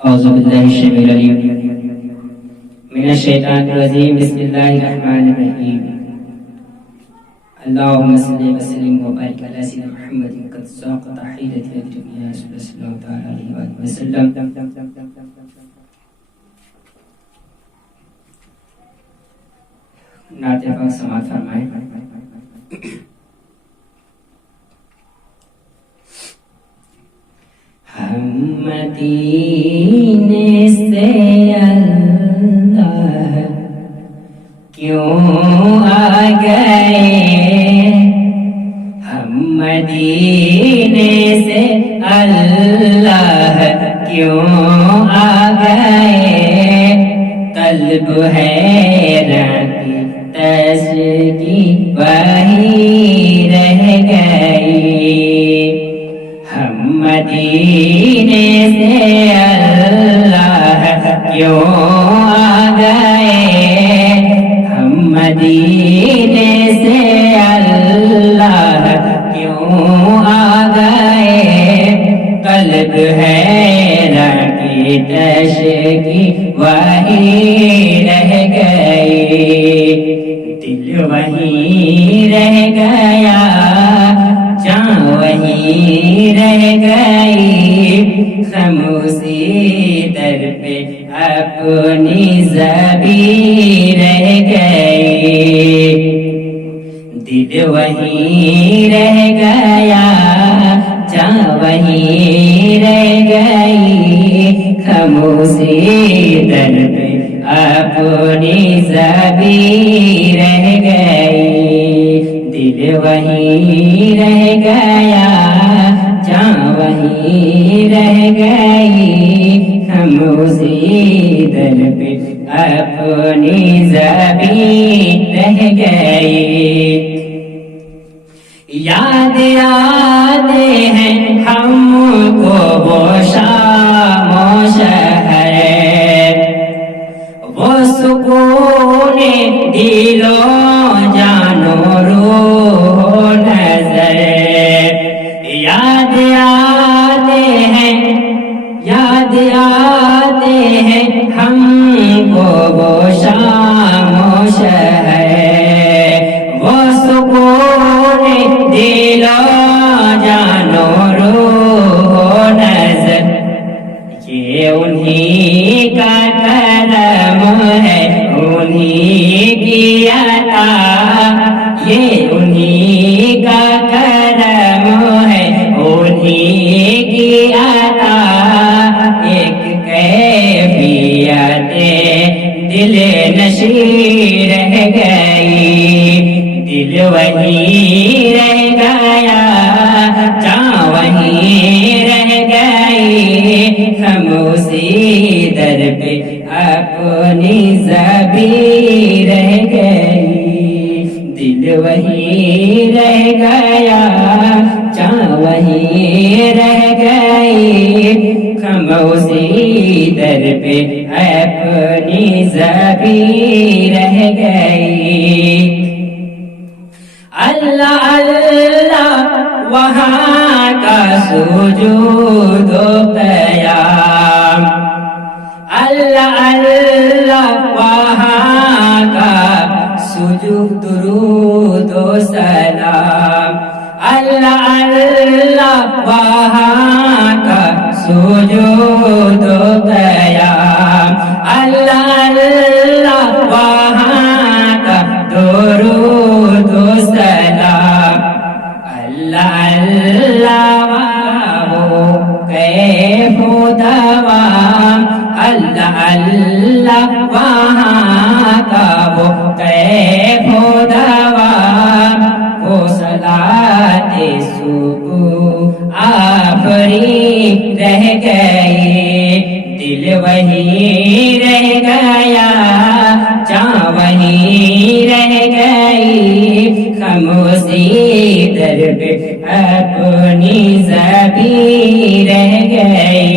أعوذ بالله السميع العليم من الشيطان الرجيم. بسم الله الرحمن الرحيم. اللهم صل وسلم وبارك على سيدنا محمد قد ساق تحية الدنيا صلى الله تعالى عليه وسلم. نعت پاک سماعت فرمائیں. ہم مدینے سے اللہ کیوں آ گئے، ہم مدینے سے اللہ کیوں آ گئے، قلب حیرت تشکی وہی رہ گئی، ہم مدینے سے اللہ کیوں آ گئے، ہم مدینے سے اللہ کیوں آ گئے، قلب حیرت تشکی وہی رہ گئی، دل وہیں رہ گیا، جان وہیں رہ گئی، خاموشی در پہ اپنی زبیں رہ گئی، دل وہیں رہ گیا، جان وہیں رہ گئی، خاموشی در پہ اپنی زبیں رہ گئی، دل وہیں رہ گیا، جان وہیں رہ گئی، خاموشی در پہ اپنی زبیں رہ گئی، یاد آتے ہیں ہم کو وہ شام و شہر، وہ سکون دل و جان و روح و نظر، یاد آتے ہیں ہم کو وہ شام و شہر، وہ سکون دل و جان و روح و نظر، یہ انہی کا کرم ہے، انہی کی عطا، یہ انہی کا کرم ہے، انہی کی عطا، ایک کیفیت دل نشیں رہ گئی، دل وہیں رہ گیا، جان وہیں رہ گئی، خاموشی در پہ اپنی زبیں رہ گئی، دل وہیں رہ گیا، جان وہیں رہ گئی، خاموشی در پہ اپنی زبیں رہ گئی، اللہ اللہ وہاں کا سجود و قیام، اللہ اللہ وہاں کا سجود درود و سلام، اللہ اللہ وہاں کا سجود و قیام، اللہ اللہ وہاں کا درود و سلام، اللہ اللہ وہ کیف و دوام، اللہ اللہ وہاں کا وہ کیف و دوام، وہ صلاۃ صبح آفری رہ گئی، دل وہیں رہ گیا، جان وہیں رہ گئی، خاموشی در پہ اپنی زبیں رہ گئی،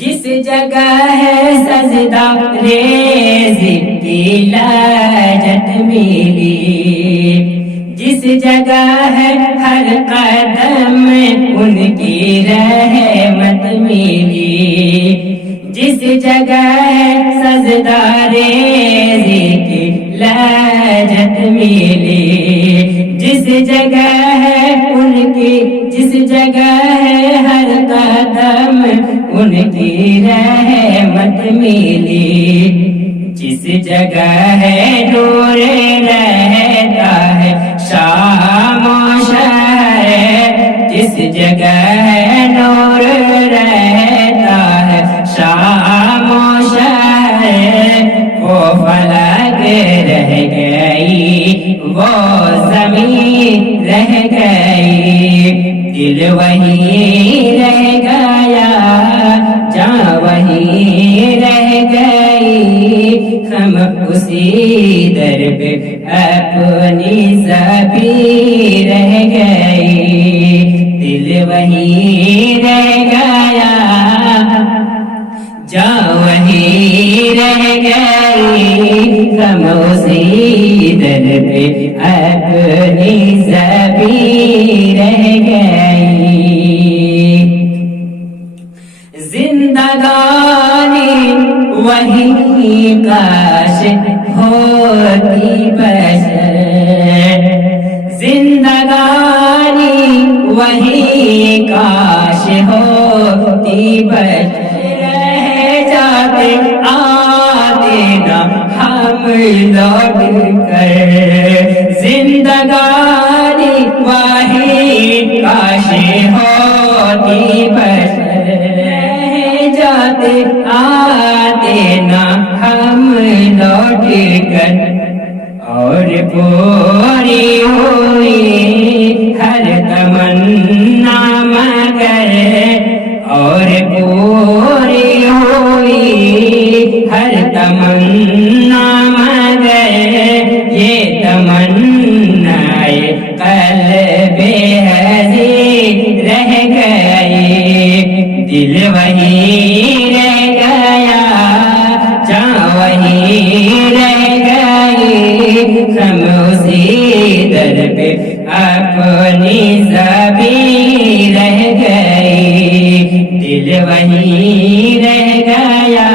جس جگہ ہے سجدہ ریز کی لاجت ملی، جس جگہ ہے ہر قدم ان کی رحمت ملی، جس جگہ سجدارے ذکر لذت ملی، جس جگہ ہے ان کی، جس جگہ ہے ہر قدم ان کی رحمت ملی، جس جگہ ہے نور رہتا ہے شام و شہر، جس جگہ ہے نور رہتا ہے شام و شہر، وہ فلک رہ گئی وہ زمین رہ گئی، دل وہی رہ گیا جاں وہی رہ گئی، ہم اسی در پہ اپنی زبی رہ گئی، دل وہی رہ گیا جاں وہی رہ گئی، ہم اسی در پہ اپنی زبی رہ گئی، زندگانی وہی کاش ہوتی بشر، زندگانی وہی کاش ہوتی بشر، رہ جاتے آتے نہ ہم لوٹ کر، زندگانی وہی کاش ہوتی بشر، رہ جاتے آتے نہ ہم لوٹ کر، اور پوری ہوئی ہر تمنا مگر، اور پوری ہوئی ہر تمنا مگر، یہ تمنا قلب ہزی رہ گئی، دل وہی رہ گیا جاں وہی رہ گئی، ہم اسی در پہ اپنی زبی رہ گئی، دل وہی رہ گیا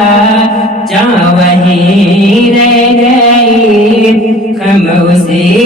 جاں وہی رہ گئی، ہم اسی